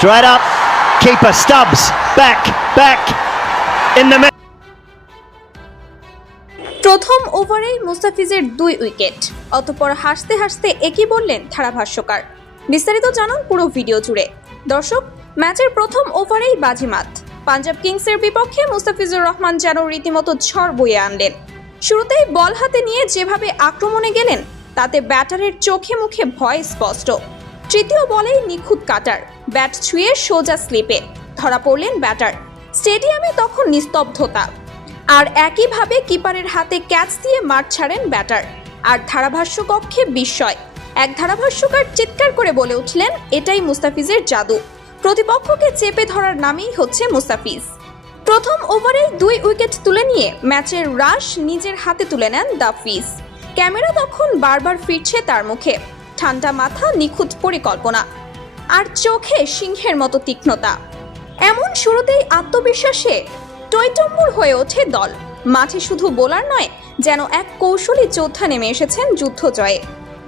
Straight up, keeper Stubbs, back in the middle. প্রথম ওভারেই মুস্তাফিজের 2 wicket, অতঃপর হাসতে হাসতে একই বললেন ধারাভাষ্যকার। বিস্তারিত জানুন পুরো ভিডিও জুড়ে। দর্শক, ম্যাচের প্রথম ওভারেই বাজিমাত। পাঞ্জাব কিংসের বিপক্ষে মুস্তাফিজুর রহমান যেন রীতিমতো ঝড় বয়ে আনলেন। শুরুতেই বল হাতে নিয়ে যেভাবে আক্রমণে গেলেন তাতে ব্যাটারের চোখে মুখে ভয় স্পষ্ট। তৃতীয় বলেই নিখুঁত কাটার, ব্যাট ছুঁয়ে সোজা স্লিপে ধরা পড়লেন ব্যাটার। স্টেডিয়ামে তখন নিস্তব্ধতা, আর একইভাবে কিপারের হাতে ক্যাচ দিয়ে মাঠ ছাড়েন ব্যাটার। আর ধারাভাষ্য কক্ষে বিস্ময়। এক ধারাভাষ্যকার চিৎকার করে বলে উঠলেন, এটাই মুস্তাফিজের জাদু। প্রতিপক্ষকে চেপে ধরার নামই হচ্ছে মুস্তাফিজ। প্রথম ওভারেই 2 উইকেট তুলে নিয়ে ম্যাচের রাশ নিজের হাতে তুলে নেন দাফিজ। ক্যামেরা তখন বারবার ফিরছে তার মুখে। ঠান্ডা মাথা, নিখুঁত পরিকল্পনা, আর চোখে সিংহের মতো তীক্ষ্ণতা। এমন শুরুতেই আত্মবিশ্বাসে টইটম্বুর হয়ে ওঠে দল। মাঠে শুধু বোলার নয়, যেন এক কৌশলী যোদ্ধা নেমে এসেছেন যুদ্ধ জয়ে।